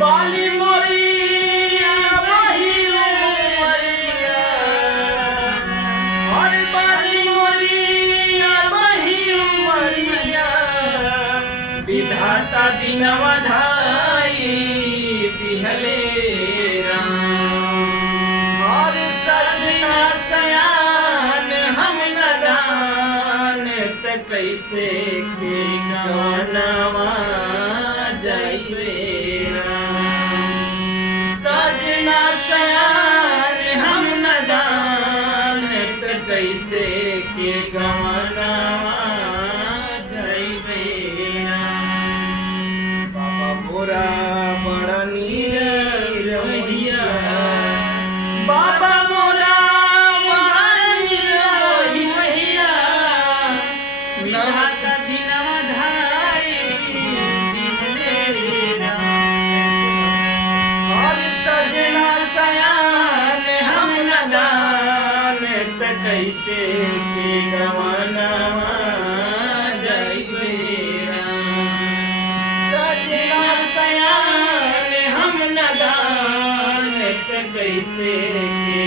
बाली मोरिया बहिरो मरिया और बाली मोरिया बहिरो मरिया विधाता दिनवा धाई दिहले राम और सजना सयान हम नदान त कैसे के गानवा जाइबे सजना सयान हम नदान त कैसे के गवनवा जाइबे बाबा मोरा बड़ा नीर रहिया बाबा मोरा बड़ा नीर रहिया विधाता दिनवा धाई दिहले राम और सजना सयान हम नदान त कैसे के गवनवा जाइबे सजना सयान हम नदान त कैसे के